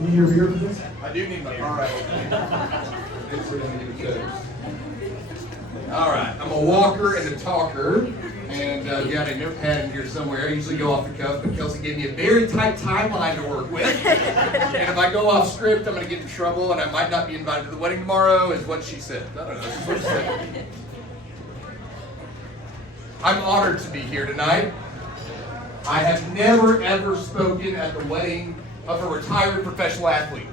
You need your beer for this? I do need my beer. All right. All right, I'm a walker and a talker, and got a notepad in here somewhere. I usually go off the cuff, but Kelsey gave me a very tight timeline to work with. And if I go off script, I'm going to get in trouble, and I might not be invited to the wedding tomorrow, is what she said. I don't know, this is what she said. I'm honored to be here tonight. I have never, ever spoken at the wedding of a retired professional athlete.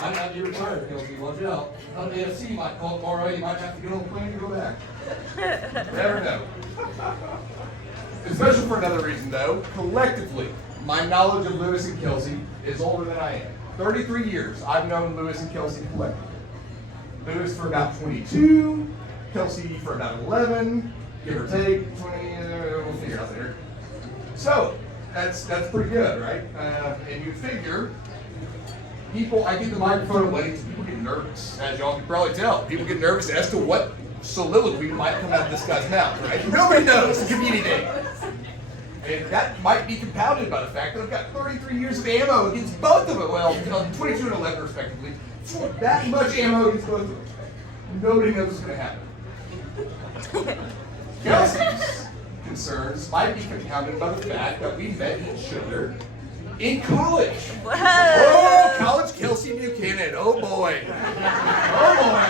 Might not be retired, Kelsey, watch out. On the AFC, you might call tomorrow, you might have to get on the plane and go back. Never know. Especially for another reason, though. Collectively, my knowledge of Lewis and Kelsey is older than I am. 33 years I've known Lewis and Kelsey collectively. Lewis for about 22, Kelsey for about 11, give or take, 20, we'll figure it out later. So, that's pretty good, right? And you figure, people, I get the microphone at weddings, people get nervous, as y'all can probably tell. People get nervous as to what soliloquy might come out of this guy's mouth, right? Nobody knows, it's community day. And that might be compounded by the fact that I've got 33 years of ammo against both of them. Well, 22 and 11 respectively. That much ammo against both of them. Nobody knows what's going to happen. Kelsey's concerns might be compounded by the fact that we met each other in college. Whoa. Oh, college Kelsey Buchanan. Oh boy. Oh boy.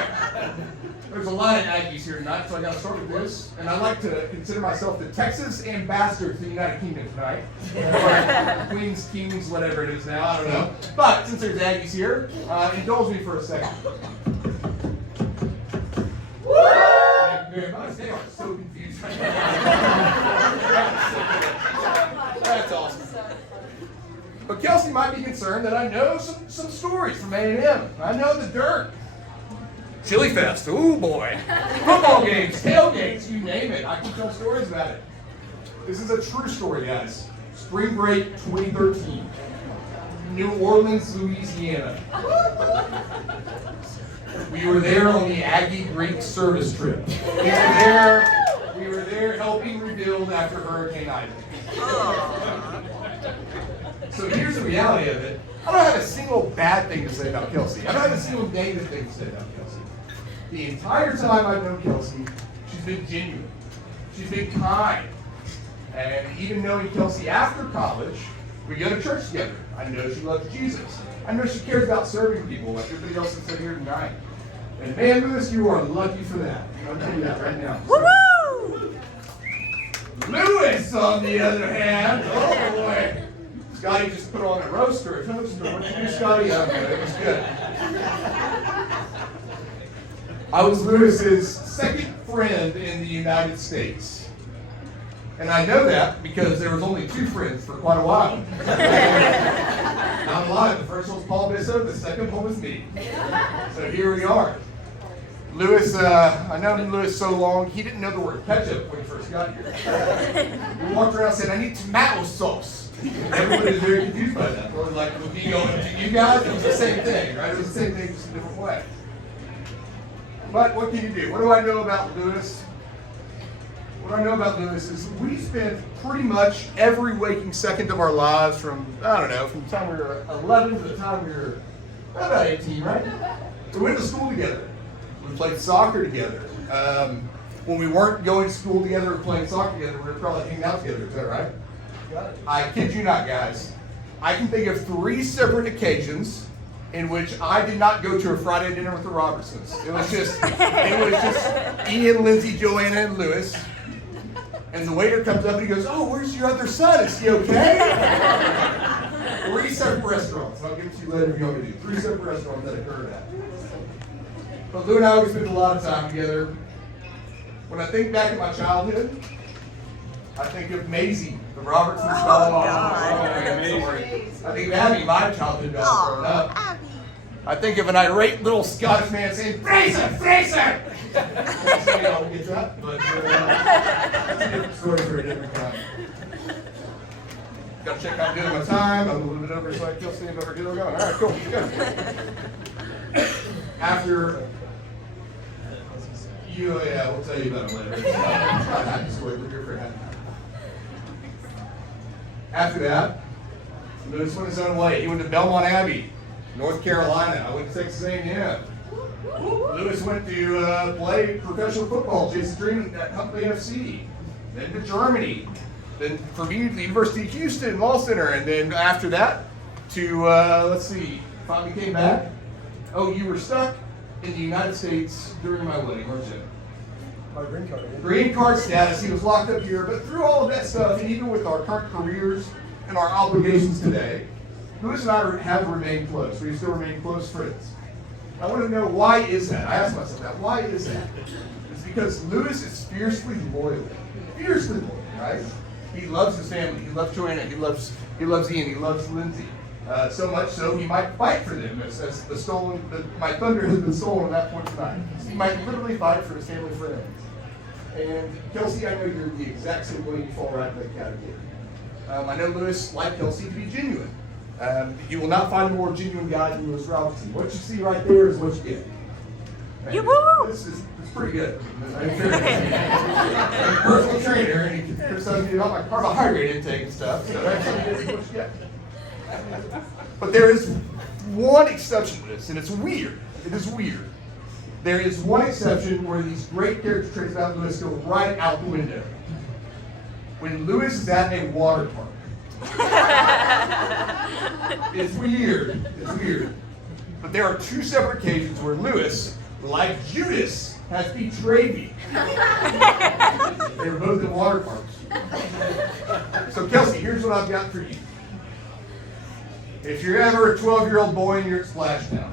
There's a lot of Aggies here tonight, so I got to start with this. And I like to consider myself the Texas ambassador to the United Kingdom tonight. Or Queens, Kings, whatever it is now, I don't know. But since there's Aggies here, indulge me for a second. Thank you very much. They are so confused right now. That's awesome. But Kelsey might be concerned that I know some stories from A&M. I know the dirt. Chili Fest, ooh boy. Football games, tailgates, you name it. I can tell stories about it. This is a true story, guys. Spring break 2013. New Orleans, Louisiana. We were there on the Aggie Greek service trip. We were there helping rebuild after Hurricane Ida. So here's the reality of it. I don't have a single bad thing to say about Kelsey. I don't have a single negative thing to say about Kelsey. The entire time I've known Kelsey, she's been genuine. She's been kind. And even knowing Kelsey after college, we go to church together. I know she loves Jesus. I know she cares about serving people like everybody else that's in here tonight. And man, Lewis, you are lucky for that. I'll tell you that right now. Woo-hoo! Lewis, on the other hand, oh boy. Scotty just put on a roaster, a toaster. What did you do, Scotty? Oh, it was good. I was Lewis's second friend in the United States. And I know that because there was only two friends for quite a while. Not lying. The first one was Paul Bissell, the second one was me. So here we are. Lewis, I known Lewis so long, he didn't know the word ketchup when he first got here. We walked around and said, I need tomato sauce. Everybody was very confused by that. We're like, was he going to you guys? It was the same thing, right? It was the same thing, just a different way. But what can you do? What do I know about Lewis? What I know about Lewis is we spent pretty much every waking second of our lives from, I don't know, from the time we were 11 to the time we were about 18, right? We went to school together. We played soccer together. When we weren't going to school together or playing soccer together, we were probably hanging out together. Is that right? I kid you not, guys. I can think of 3 separate occasions in which I did not go to a Friday dinner with the Robertsons. It was just Ian, Lindsay, Joanna, and Lewis. And the waiter comes up and he goes, oh, where's your other son? Is he okay? 3 separate restaurants. I'll give it to you later if you want me to do. 3 separate restaurants that occurred at. But Lou and I always spent a lot of time together. When I think back at my childhood, I think of Maisie, the Robertson doll. I think of Abby, my childhood doll growing up. I think of an irate little Scottish man saying, Fraser, Fraser! Maybe I'll get that, but that's a different story for a different time. Got to check how I'm doing my time. I'm a little bit over, so I feel safe over here. We're going. All right, cool. Good. After you, yeah, we'll tell you about it later. It's not a happy story, but you're for happy. After that, Lewis went his own way. He went to Belmont Abbey, North Carolina. I went to Texas A&M. Lewis went to play professional football, chase a dream at Huntley FC. Then to Germany. Then for me, the University of Houston Law Center. And then after that, to, finally came back. Oh, you were stuck in the United States during my wedding, weren't you? My green card. Green card status, he was locked up here, but through all of that stuff, and even with our current careers and our obligations today, Lewis and I have remained close. We still remain close friends. I want to know, why is that? I asked myself that. Why is that? It's because Lewis is fiercely loyal. Fiercely loyal, right? He loves his family. He loves Joanna. He loves Ian. He loves Lindsay. So much so, he might fight for them as my thunder has been stolen at that point tonight. He might literally fight for his family friends. And Kelsey, I know you're the exact same way. You fall right in that category. I know Lewis, like Kelsey, to be genuine. You will not find a more genuine guy than Lewis Robinson. What you see right there is what you get. This is pretty good. I'm a personal trainer, and he criticizes me about my carbohydrate intake and stuff. So that's what you get. But there is one exception to this, and it's weird. It is weird. There is one exception where these great character traits about Lewis go right out the window. When Lewis is at a water park. It's weird. It's weird. But there are two separate occasions where Lewis, like Judas, has betrayed me. They were both in water parks. So Kelsey, here's what I've got for you. If you're ever a 12-year-old boy and you're at Splashdown,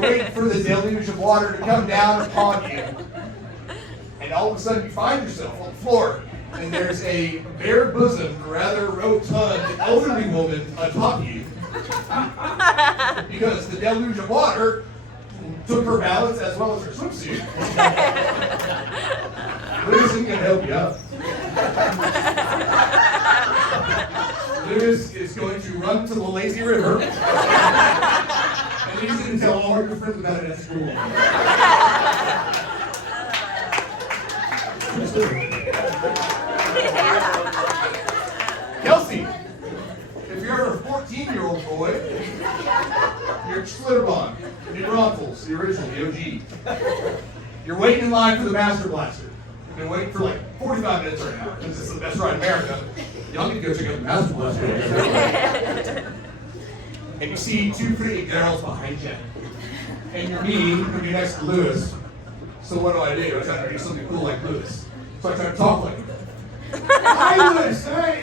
wait for the deluge of water to come down upon you, and all of a sudden you find yourself on the floor, and there's a bare-bosomed, rather rotund, elderly woman atop you, because the deluge of water took her balance as well as her swimsuit. Lewis isn't going to help you out. Lewis is going to run to the lazy river, and he's going to tell all your friends about it at school. Kelsey, if you're a 14-year-old boy, you're Schlitterbahn, New Braunfels, the original, the OG. You're waiting in line for the Master Blaster. You've been waiting for like 45 minutes right now, because it's the best ride in America. Y'all need to go check out the Master Blaster. And you see two pretty girls behind you. And you're me, and you're next to Lewis. So what do? I try to do something cool like Lewis. So I try to talk like him. Hi, Lewis. I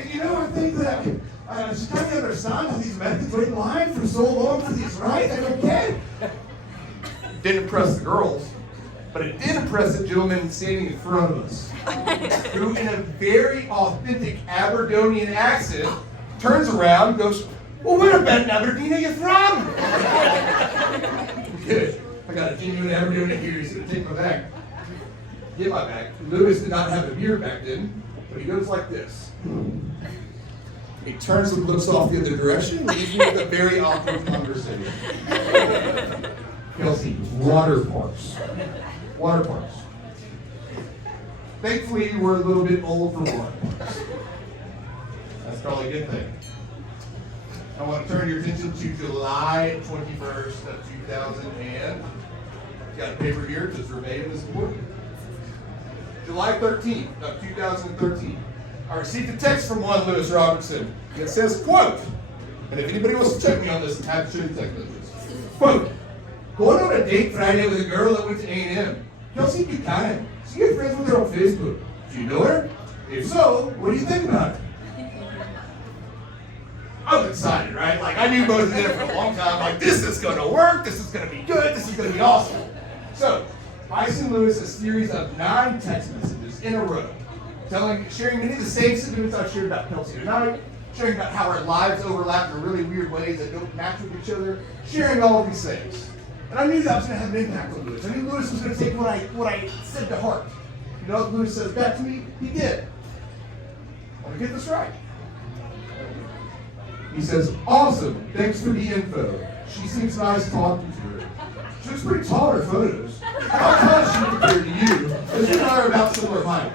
think that I just kind of understand how these men can wait in line for so long for these rides. I don't get it. Didn't impress the girls, but it did impress the gentleman standing in front of us, who, in a very authentic Aberdonian accent, turns around and goes, "Well, where about Aberdeen are you from?" Good. I got a genuine Aberdonian here. He's going to take my bag. Get my bag. Lewis did not have a beard back then, but he goes like this. He turns and looks off the other direction, leaves me with a very awkward conversation. Kelsey, water parks. Water parks. Thankfully, we're a little bit old for water parks. That's probably a good thing. I want to turn your attention to July 21st of 2000 and got a paper here because verbatim is important. July 13th of 2013. I received a text from one Lewis Robertson. And it says, quote, and if anybody wants to check me on this, I'm happy to show you the text messages. Quote, going on a date Friday with a girl that went to A&M. Kelsey Buchanan. So you're friends with her on Facebook. Do you know her? If so, what do you think about her? I was excited, right? Like, I knew both of them for a long time. Like, this is going to work. This is going to be good. This is going to be awesome. So, I sent Lewis a series of 9 text messages in a row, sharing many of the same sentiments I've shared about Kelsey tonight, sharing about how our lives overlap in really weird ways that don't match with each other, sharing all of these things. And I knew that was going to have an impact on Lewis. I knew Lewis was going to take what I said to heart. You know what Lewis says back to me? He did. I want to get this right. He says, awesome, thanks for the info. She seems nice talking to her. She looks pretty tall in her photos. How tall is she compared to you? Because you and I are about similar height.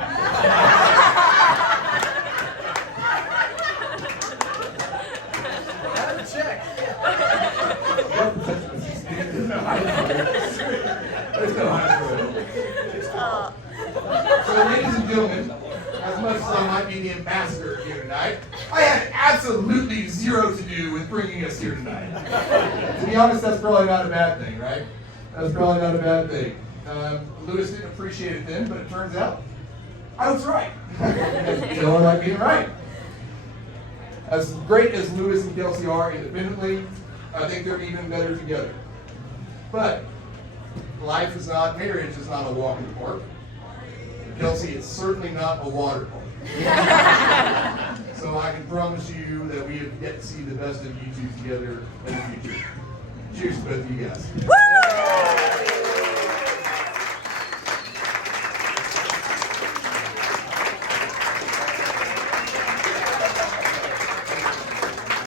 I might be the ambassador here tonight. I had absolutely zero to do with bringing us here tonight. To be honest, that's probably not a bad thing, right? That's probably not a bad thing. Lewis didn't appreciate it then, but it turns out I was right. You know, I like being right. As great as Lewis and Kelsey are independently, I think they're even better together. But marriage is not a walk in the park. Kelsey, it's certainly not a water park. So I can promise you that we have yet to see the best of you two together in the future. Cheers to both of you guys.